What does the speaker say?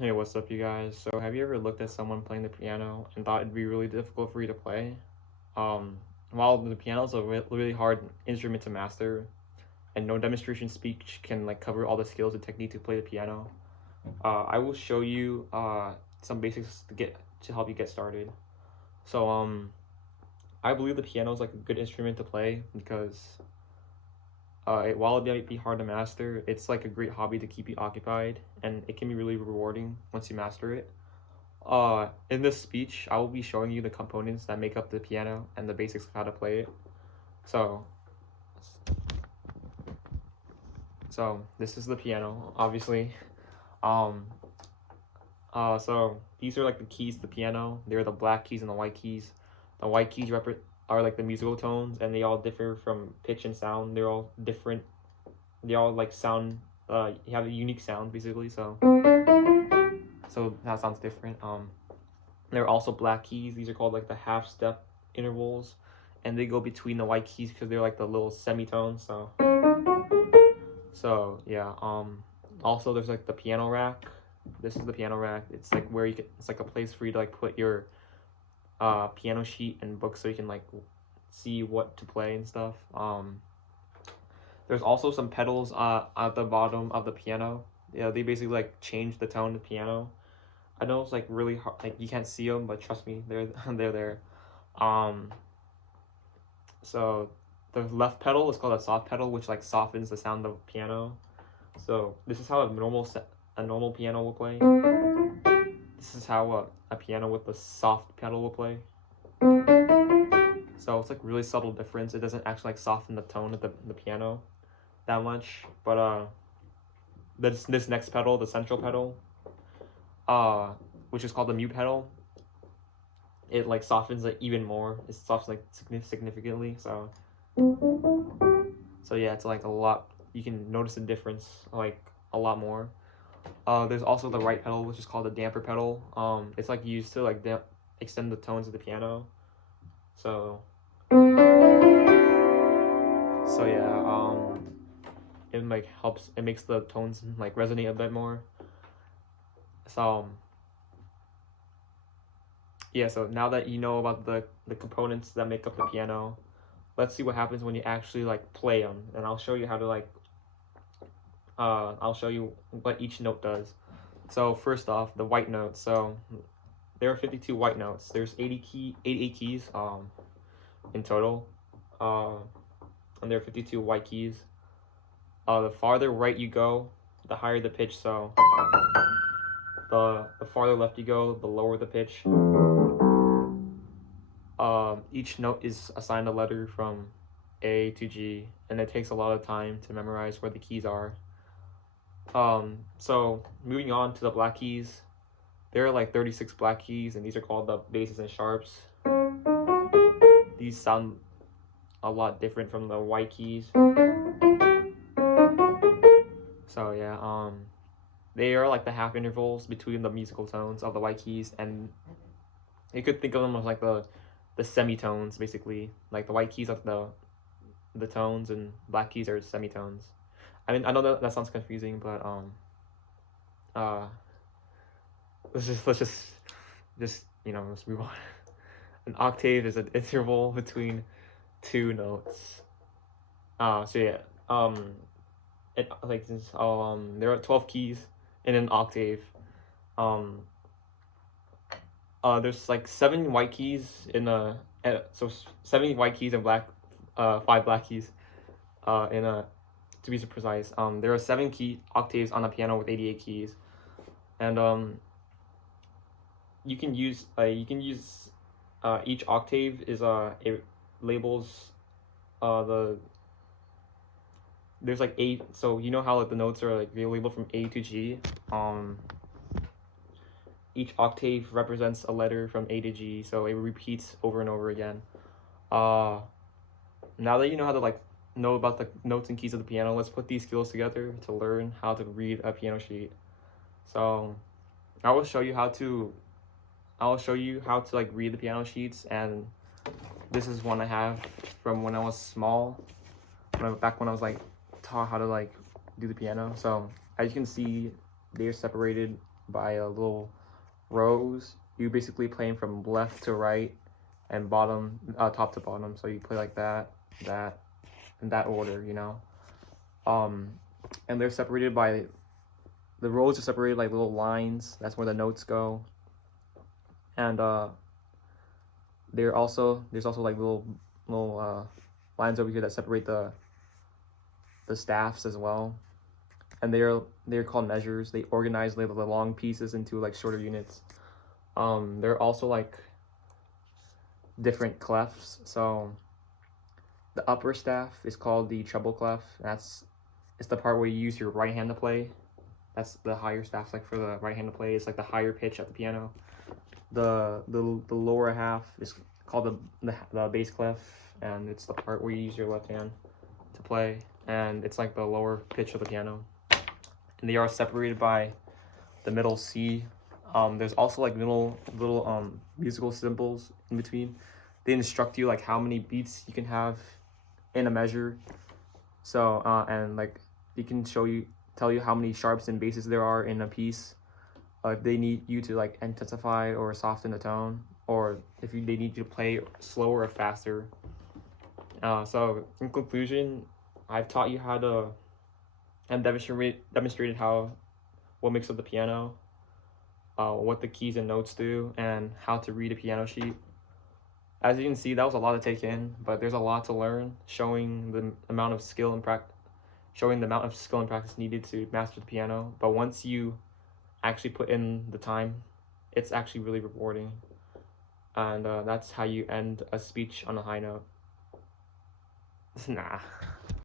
Hey, what's up, you guys? So, have you ever looked at someone playing the piano and thought it'd be really difficult for you to play? Um, while the piano is a really hard instrument to master, and no demonstration speech can like cover all the skills and technique to play the piano, I will show you some basics to help you get started. So, I believe the piano is like a good instrument to play because while it might be hard to master, it's like a great hobby to keep you occupied, and it can be really rewarding once you master it. In this speech, I will be showing you the components that make up the piano and the basics of how to play it. So, so this is the piano, obviously. Um, so these are like the keys to the piano. They're the black keys and the white keys. The white keys are like the musical tones, and they all differ from pitch and sound. They're all different. They all like sound. You have a unique sound basically. So that sounds different. There are also black keys. These are called like the half step intervals, and they go between the white keys because they're like the little semitones. So yeah. Also there's like the piano rack. This is the piano rack. It's like where you can. It's like a place for you to like put your piano sheet and books so you can like see what to play and stuff. There's also some pedals at the bottom of the piano. Yeah, they basically like change the tone of the piano. I know it's like really hard, like you can't see them, but trust me, they're they're there. Um, so the left pedal is called a soft pedal, which like softens the sound of the piano. So this is how a normal piano will play. This is how a piano with a soft pedal will play. So it's like really subtle difference. It doesn't actually like soften the tone of the piano that much. But this next pedal, the central pedal, which is called the mute pedal, it like softens it even more. It softens like significantly. So yeah, it's like a lot. You can notice the difference like a lot more. There's also the right pedal, which is called the damper pedal. It's like used to like extend the tones of the piano. So yeah, it like helps. It makes the tones like resonate a bit more. So yeah, so now that you know about the components that make up the piano, let's see what happens when you actually like play them, and I'll show you how to like I'll show you what each note does. So first off, the white notes. So there are 52 white notes. There's 88 keys in total. And there are 52 white keys. The farther right you go, the higher the pitch. So the farther left you go, the lower the pitch. Each note is assigned a letter from A to G, and it takes a lot of time to memorize where the keys are. So moving on to the black keys, there are like 36 black keys, and these are called the basses and sharps. These sound a lot different from the white keys. So yeah, they are like the half intervals between the musical tones of the white keys, and you could think of them as like the semitones basically. Like the white keys are the tones, and black keys are semitones. I mean, I know that sounds confusing, but uh, let's just let's move on. An octave is an interval between two notes. So yeah, there are 12 keys in an octave. There's like 7 white keys so 7 white keys and 5 black keys. To be precise, there are 7 key octaves on a piano with 88 keys, and you can use each octave is it labels there's like 8, so you know how like the notes are like labeled from A to G. Each octave represents a letter from A to G, so it repeats over and over again. Now that you know how to like know about the notes and keys of the piano, let's put these skills together to learn how to read a piano sheet. So I will show you how to like read the piano sheets, and this is one I have from when I was small, back when I was like taught how to like do the piano. So as you can see, they are separated by little rows. You basically playing from left to right and bottom, top to bottom. So you play like that, that, in that order, you know. And they're separated by, the rows are separated like little lines. That's where the notes go. And there's also like little lines over here that separate the staffs as well. And they're called measures. They organize the long pieces into like shorter units. There are also like different clefs. So the upper staff is called the treble clef. It's the part where you use your right hand to play. That's the higher staff, like for the right hand to play. It's like the higher pitch at the piano. The lower half is called the bass clef, and it's the part where you use your left hand to play, and it's like the lower pitch of the piano. And they are separated by the middle C. There's also like little musical symbols in between. They instruct you like how many beats you can have in a measure. So and like they can tell you how many sharps and basses there are in a piece. If they need you to like intensify or soften the tone, or if they need you to play slower or faster. So in conclusion, I've taught you how to, and demonstrated what makes up the piano, what the keys and notes do, and how to read a piano sheet. As you can see, that was a lot to take in, but there's a lot to learn, showing the amount of skill and practice needed to master the piano. But once you actually put in the time, it's actually really rewarding. And that's how you end a speech on a high note. Nah.